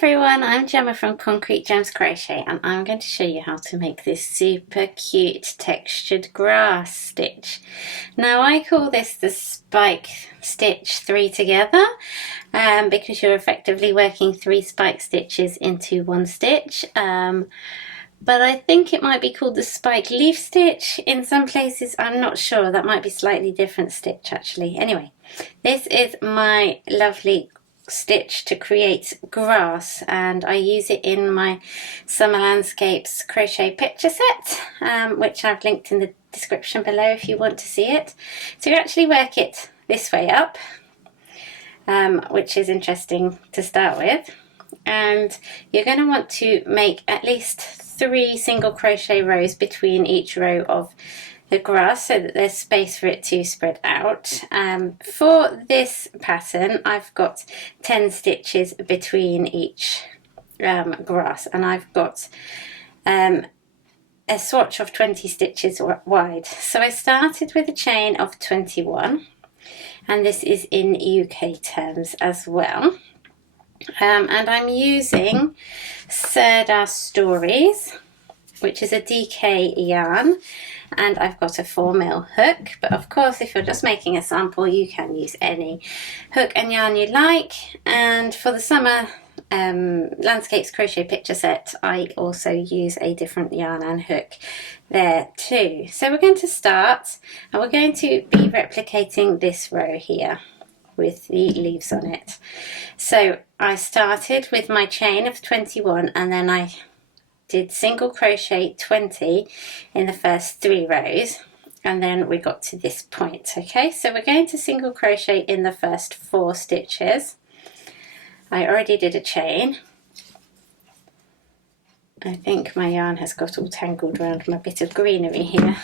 everyone, I'm Gemma from Concrete Gems Crochet and I'm going to show you how to make this super cute textured grass stitch. Now I call this the spike stitch 3 together because you're effectively working 3 spike stitches into 1 stitch. But I think it might be called the spike leaf stitch in some places. I'm not sure, that might be slightly different stitch actually. Anyway, this is my lovely stitch to create grass and I use it in my Summer Landscapes crochet picture set, which I've linked in the description below if you want to see it. So you actually work it this way up, which is interesting to start with, and you're going to want to make at least 3 single crochet rows between each row of the grass so that there's space for it to spread out. For this pattern I've got 10 stitches between each grass, and I've got a swatch of 20 stitches wide. So I started with a chain of 21, and this is in UK terms as well. And I'm using Serda Stories, which is a DK yarn, and I've got a 4mm hook, but of course if you're just making a sample you can use any hook and yarn you like. And for the Summer Landscapes crochet picture set I also use a different yarn and hook there too. So we're going to start and we're going to be replicating this row here with the leaves on it. So I started with my chain of 21 and then I did single crochet 20 in the first 3 rows, and then we got to this point. Okay, so we're going to single crochet in the first 4 stitches. I already did a chain. I think my yarn has got all tangled around my bit of greenery here.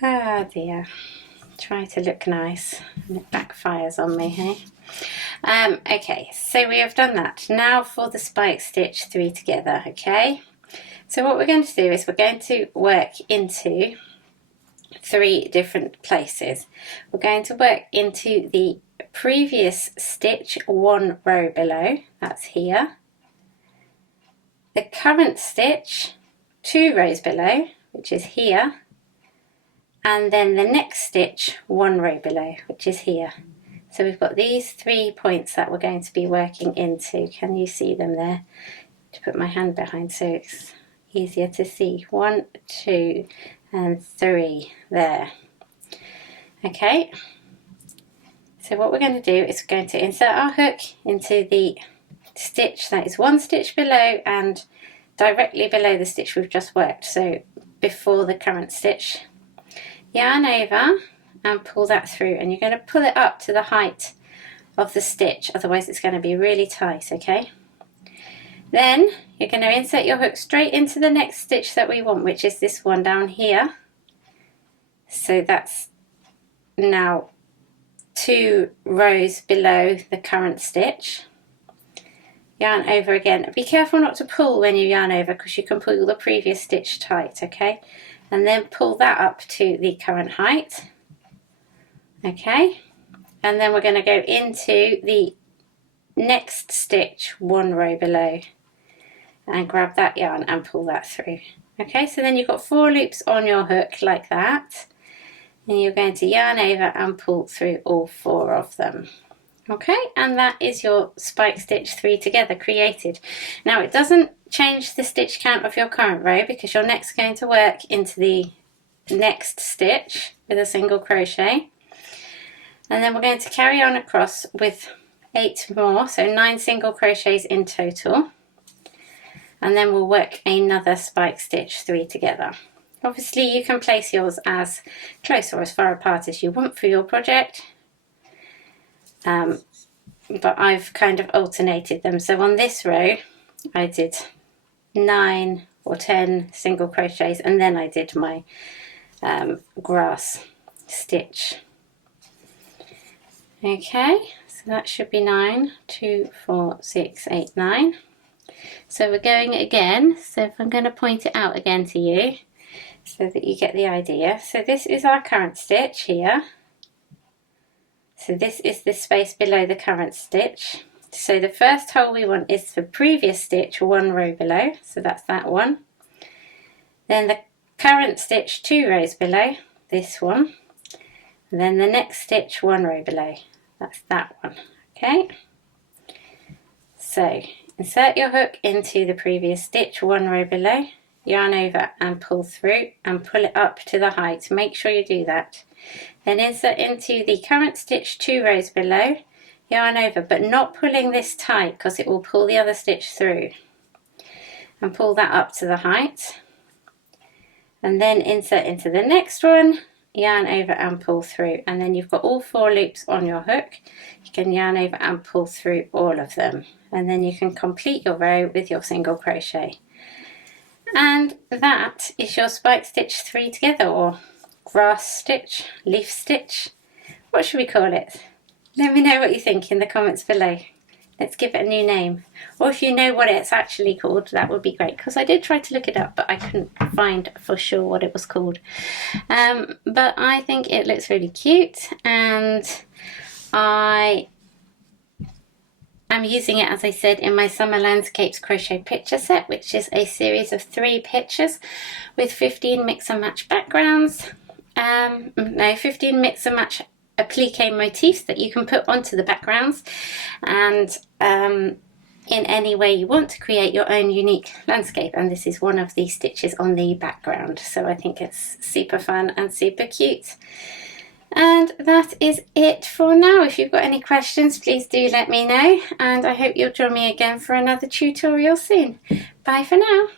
Ah dear, try to look nice and it backfires on me, hey? Okay, so we have done that. Now for the spike stitch 3 together, okay? So what we're going to do is we're going to work into 3 different places. We're going to work into the previous stitch 1 row below, that's here. The current stitch 2 rows below, which is here. And then the next stitch 1 row below, which is here. So we've got these 3 points that we're going to be working into. Can you see them there? To put my hand behind so it's easier to see. 1, 2 and 3 there. Okay, so what we're going to do is we're going to insert our hook into the stitch that is 1 stitch below and directly below the stitch we've just worked, so before the current stitch. Yarn over and pull that through, and you're going to pull it up to the height of the stitch, otherwise it's going to be really tight, okay? Then you're going to insert your hook straight into the next stitch that we want, which is this one down here. So that's now 2 rows below the current stitch. Yarn over again. Be careful not to pull when you yarn over because you can pull the previous stitch tight, okay? And then pull that up to the current height. Okay, and then we're going to go into the next stitch 1 row below and grab that yarn and pull that through. Okay, so then you've got 4 loops on your hook like that, and you're going to yarn over and pull through all 4 of them. Okay, and that is your spike stitch 3 together created. Now it doesn't change the stitch count of your current row because you're next going to work into the next stitch with a single crochet. And then we're going to carry on across with 8 more, so 9 single crochets in total. And then we'll work another spike stitch 3 together. Obviously you can place yours as close or as far apart as you want for your project. But I've kind of alternated them. So on this row I did 9 or 10 single crochets and then I did my grass stitch. Okay, so that should be 9, 2, 4, 6, 8, 9. So we're going again, so if I'm going to point it out again to you so that you get the idea. So this is our current stitch here. So this is the space below the current stitch. So the first hole we want is the previous stitch 1 row below, so that's that one. Then the current stitch 2 rows below, this one. And then the next stitch 1 row below, that's that one. Okay, so insert your hook into the previous stitch 1 row below, yarn over and pull through and pull it up to the height. Make sure you do that. Then insert into the current stitch 2 rows below, yarn over, but not pulling this tight because it will pull the other stitch through, and pull that up to the height. And then insert into the next one, yarn over and pull through, and then you've got all 4 loops on your hook. You can yarn over and pull through all of them, and then you can complete your row with your single crochet. And that is your spike stitch 3 together, or grass stitch, leaf stitch, what should we call it? Let me know what you think in the comments below. Let's give it a new name. Or if you know what it's actually called, that would be great, because I did try to look it up, but I couldn't find for sure what it was called. But I think it looks really cute, and I am using it, as I said, in my Summer Landscapes crochet picture set, which is a series of 3 pictures with 15 mix and match backgrounds. 15 mix and match applique motifs that you can put onto the backgrounds, and in any way you want to create your own unique landscape, and this is one of the stitches on the background, so I think it's super fun and super cute. And that is it for now. If you've got any questions, please do let me know, and I hope you'll join me again for another tutorial soon. Bye for now.